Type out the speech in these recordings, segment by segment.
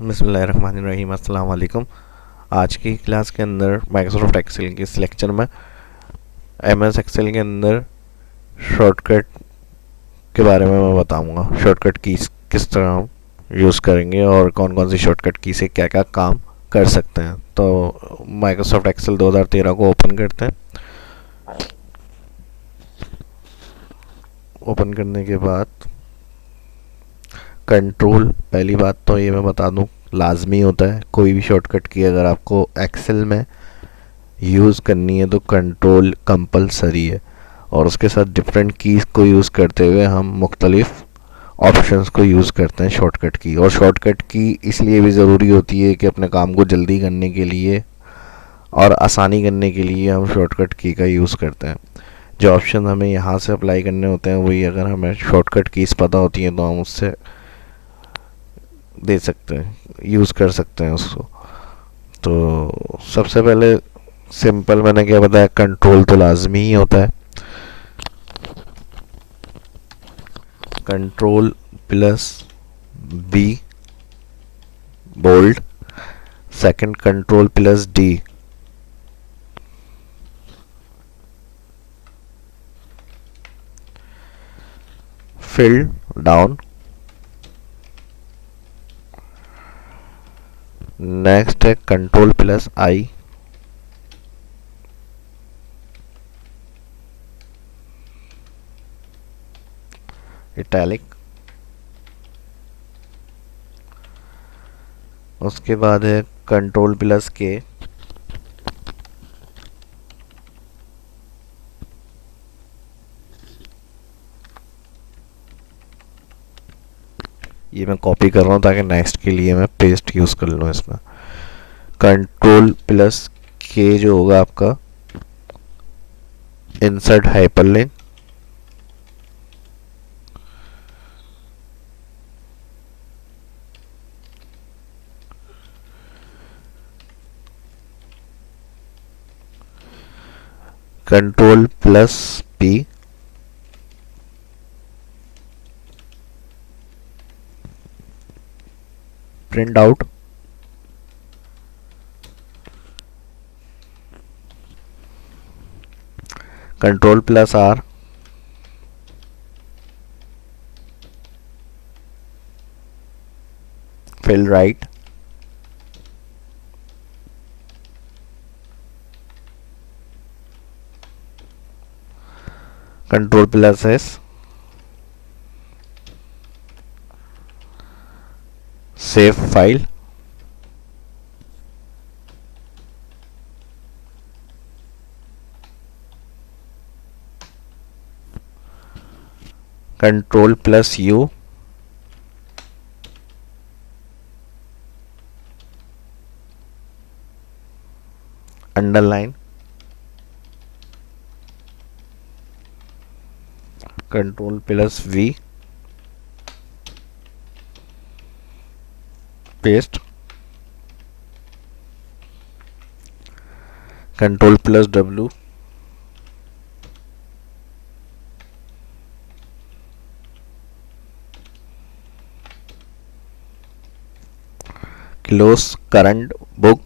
बिस्मिल्लाहिर्रहमानिर्रहीम। अस्सलाम वालेकुम। आज की क्लास के अंदर माइक्रोसॉफ्ट एक्सेल के इस लेक्चर में एमएस एक्सेल के अंदर शॉर्टकट के बारे में मैं बताऊंगा। शॉर्टकट कीज किस तरह हम यूज़ करेंगे और कौन कौन सी शॉर्टकट की से क्या क्या काम कर सकते हैं। तो माइक्रोसॉफ्ट एक्सेल 2013 को ओपन करते हैं। ओपन करने के बाद कंट्रोल, पहली बात तो ये मैं बता दूं, लाजमी होता है कोई भी शॉर्टकट की अगर आपको एक्सेल में यूज़ करनी है तो कंट्रोल कंपलसरी है। और उसके साथ डिफरेंट कीज़ को यूज़ करते हुए हम मुख्तलिफ ऑप्शंस को यूज़ करते हैं शॉर्टकट की। और शॉर्टकट की इसलिए भी ज़रूरी होती है कि अपने काम को जल्दी करने के लिए और आसानी करने के लिए हम शॉर्टकट की का यूज़ करते हैं। जो ऑप्शन हमें यहाँ से अप्लाई करने होते हैं वही अगर हमें शॉर्टकट कीज़ पता होती हैं तो हम उससे दे सकते हैं, यूज़ कर सकते हैं उसको। तो सबसे पहले सिंपल मैंने क्या बताया, कंट्रोल तो लाजमी ही होता है। Control plus B bold, second control plus D fill down, next है कंट्रोल प्लस आई इटैलिक, उसके बाद है कंट्रोल प्लस के, ये मैं कॉपी कर रहा हूँ ताकि नेक्स्ट के लिए मैं पेस्ट यूज़ कर लूँ इसमें। कंट्रोल प्लस के जो होगा आपका insert hyperlink, control plus P print out, control plus R fill right, control plus S save file, control plus U underline, control plus V paste, control plus W close current book,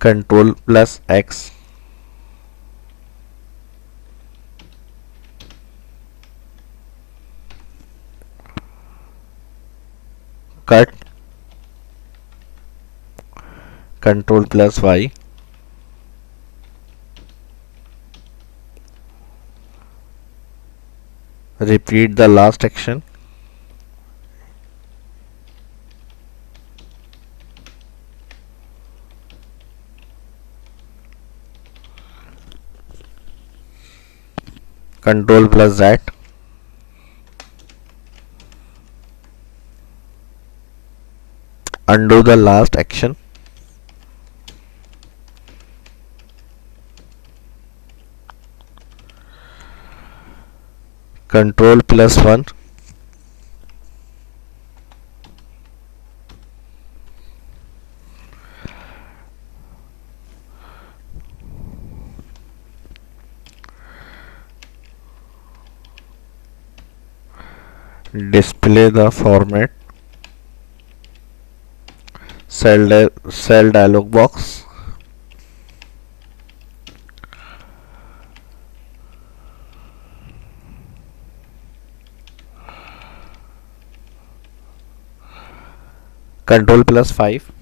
control plus X cut, control plus Y repeat the last action, control plus Z undo the last action, control plus 1 display the format, cell dialog box, control plus 5,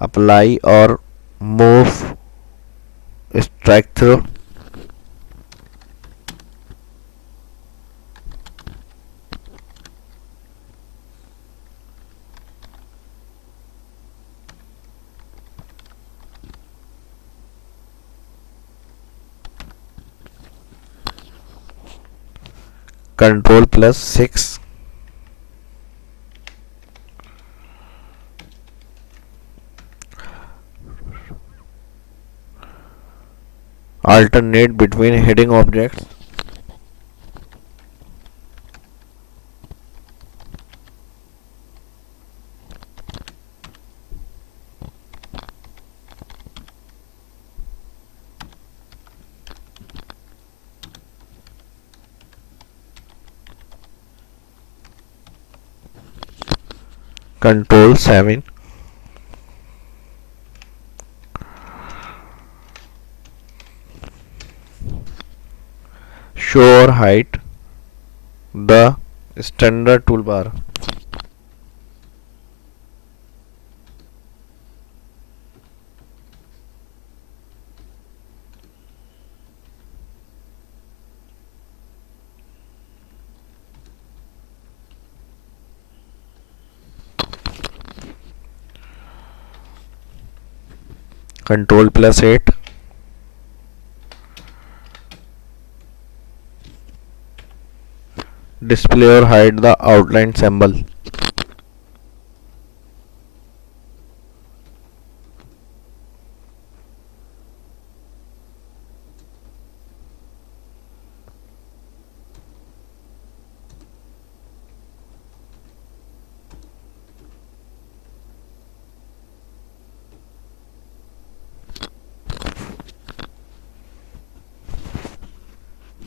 apply or move strike through, control plus 6, alternate between heading objects, control 7, show or hide the standard toolbar, control plus 8, display or hide the outline symbol,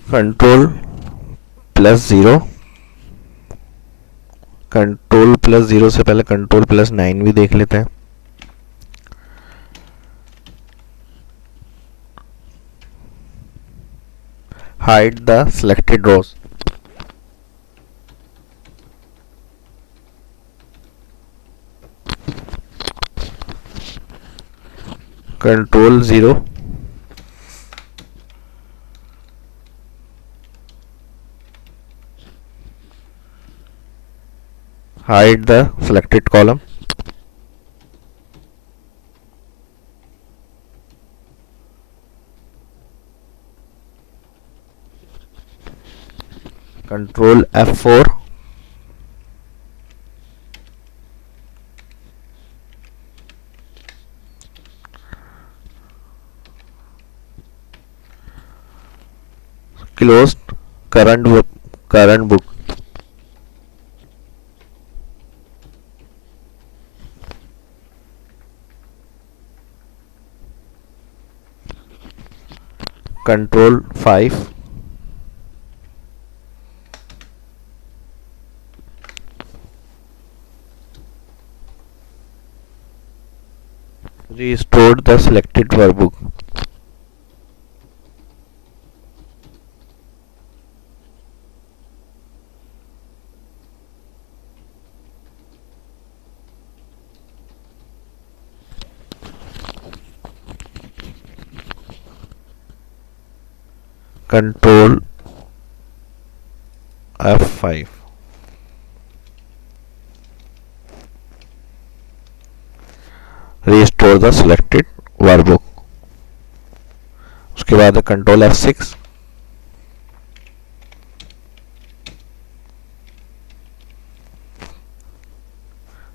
control plus 0, control plus 0 से पहले control plus 9 भी देख लेते हैं, hide the selected rows, control 0, hide the selected column, control F4, closed current book, control 5, restored the selected workbook, control F5, restore the selected workbook, उसके बाद control F6,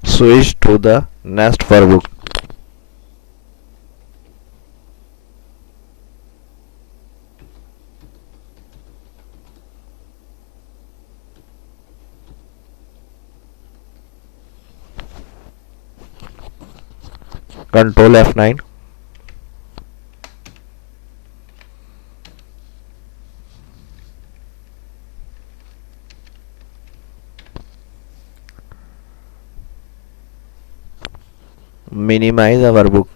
switch to the next workbook, control F9, Minimize our book.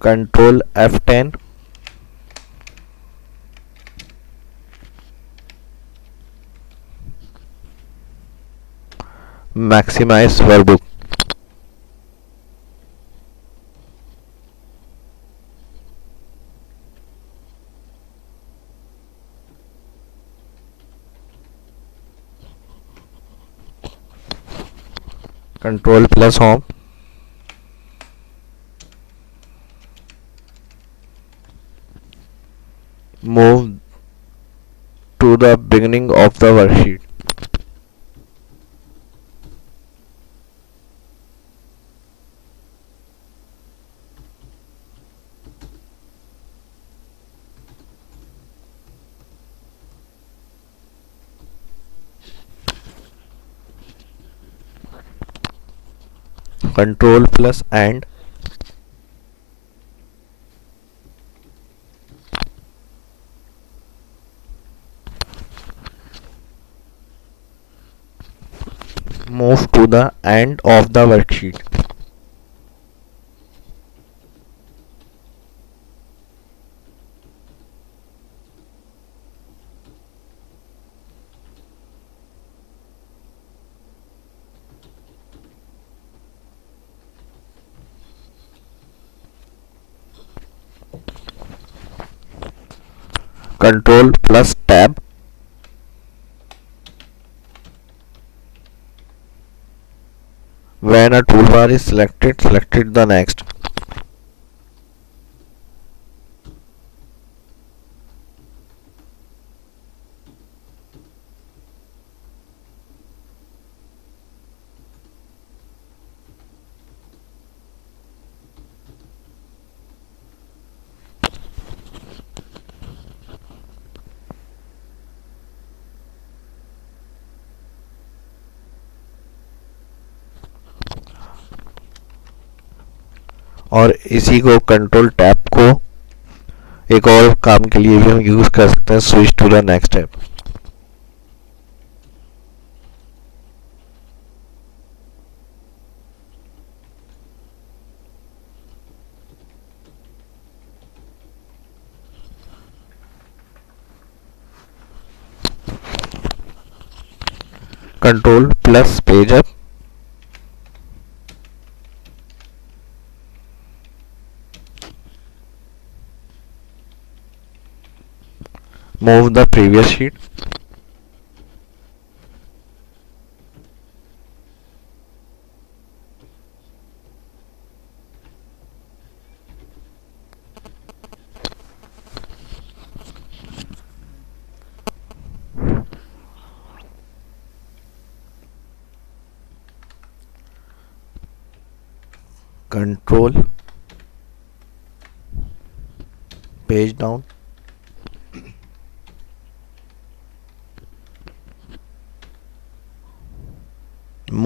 Control F10. Maximize workbook. Control plus home. Move to the beginning of the worksheet. Control plus and. Move to the end of the worksheet. Control plus tab. When a toolbar is selected, select the next. और इसी को control tab को एक और काम के लिए भी हम यूज कर सकते हैं, switch to the next tab. Control plus page up. Move the previous sheet. Control page down.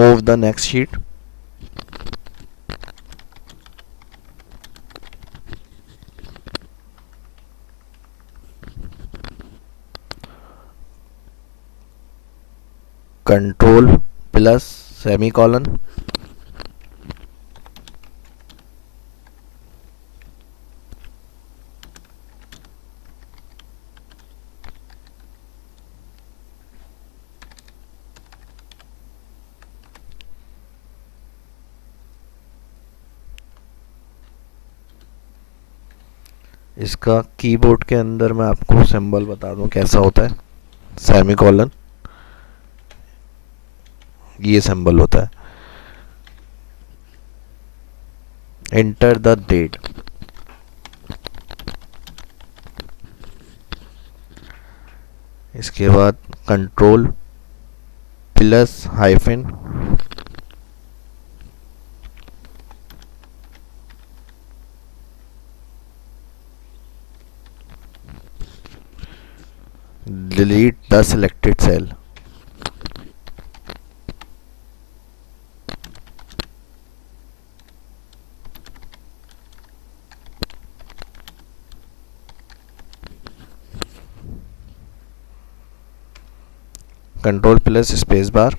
Move the next sheet. Control plus semicolon. इसका कीबोर्ड के अंदर मैं आपको सिंबल बता दूं कैसा होता है. सेमीकोलन, ये सिंबल होता है. Enter the date. इसके बाद control plus hyphen. Delete the selected cell. Control plus space bar,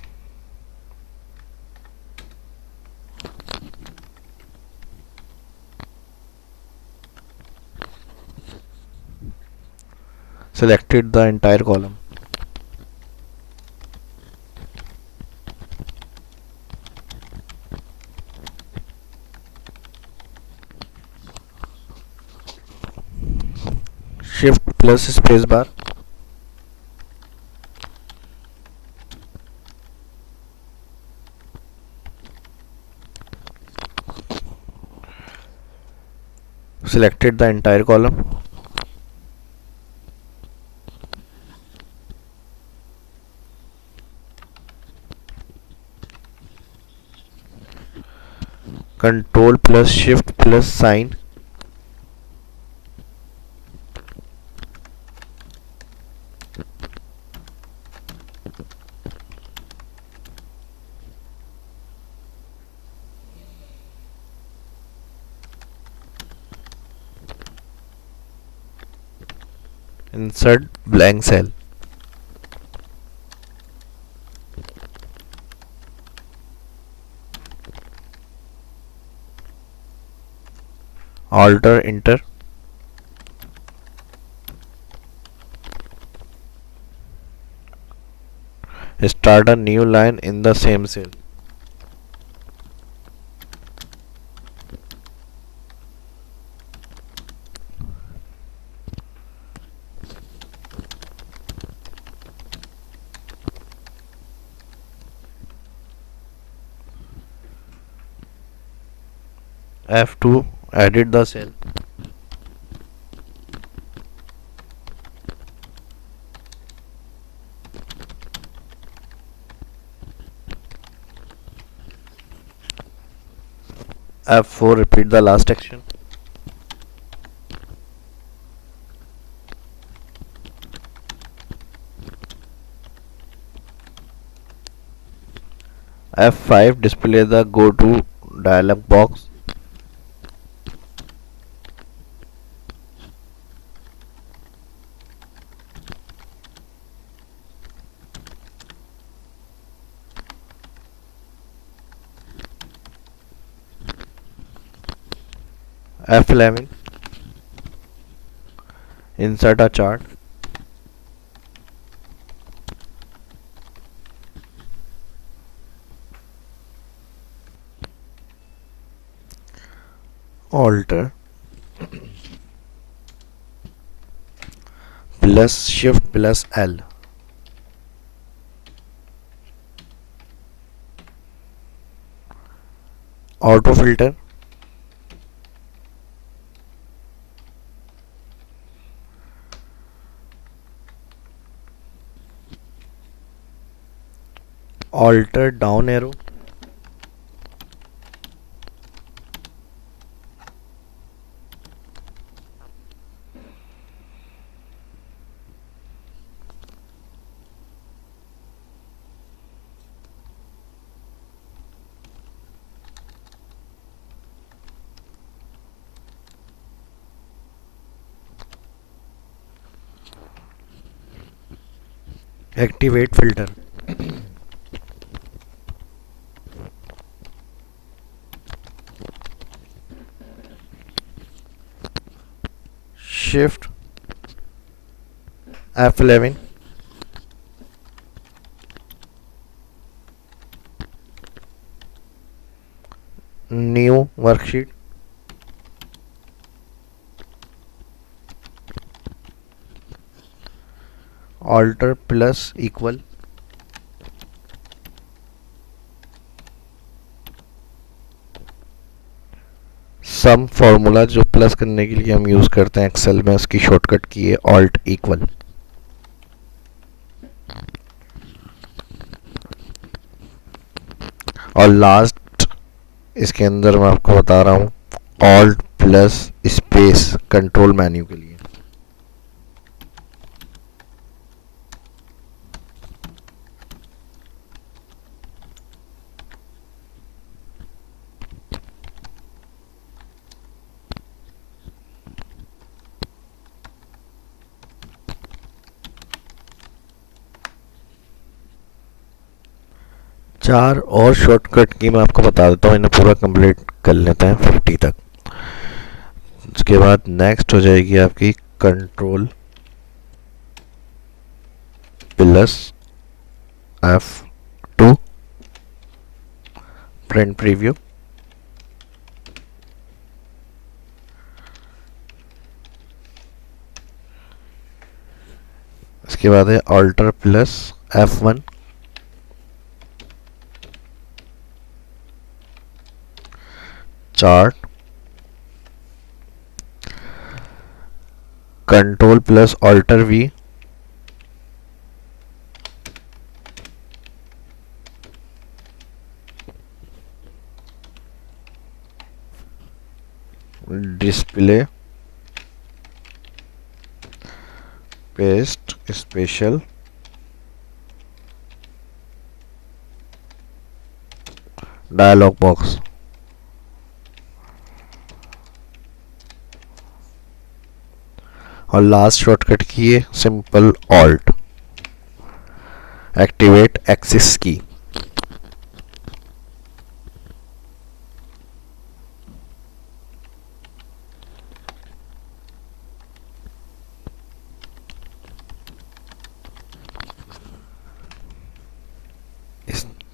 selected the entire column. Shift plus space bar, selected the entire column. Control plus shift plus sign, insert blank cell. Alter enter. Start a new line in the same cell. F2 edit the cell. F4 repeat the last action. F5 display the go to dialog box. F11 insert a chart. Alter plus shift plus L. Auto filter, alter down arrow, activate filter. Shift F11 new worksheet. Alter plus equal, some formula जो प्लस करने के लिए हम यूज करते हैं एक्सेल में, उसकी शॉर्टकट की है ऑल्ट इक्वल. और लास्ट इसके अंदर मैं आपको बता रहा हूँ alt plus space control menu के लिए. चार और शॉर्टकट की मैं आपको बता देता हूँ, इन्हें पूरा कंप्लीट कर लेते हैं 50 तक। उसके बाद नेक्स्ट हो जाएगी आपकी control plus F2 print preview. इसके बाद है alter plus F1 chart. Control plus alter V display paste special dialog box. और लास्ट शॉर्टकट की है सिंपल ऑल्ट एक्टिवेट एक्सिस की।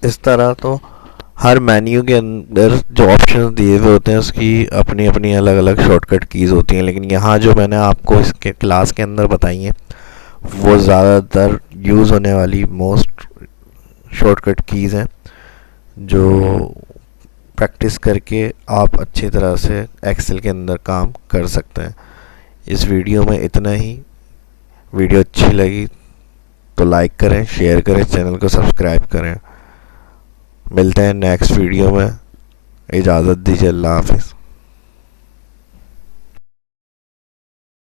इस तरह तो हर मेन्यू के अंदर जो ऑप्शंस दिए हुए होते हैं उसकी अपनी अपनी अलग अलग शॉर्टकट कीज़ होती हैं, लेकिन यहाँ जो मैंने आपको इसके क्लास के अंदर बताई हैं वो ज़्यादातर यूज़ होने वाली मोस्ट शॉर्टकट कीज़ हैं, जो प्रैक्टिस करके आप अच्छी तरह से एक्सेल के अंदर काम कर सकते हैं। इस वीडियो में इतना ही। वीडियो अच्छी लगी तो लाइक करें, शेयर करें, चैनल को सब्सक्राइब करें। मिलते हैं नेक्स्ट वीडियो में। इजाज़त दीजिए। अल्लाह हाफिज़।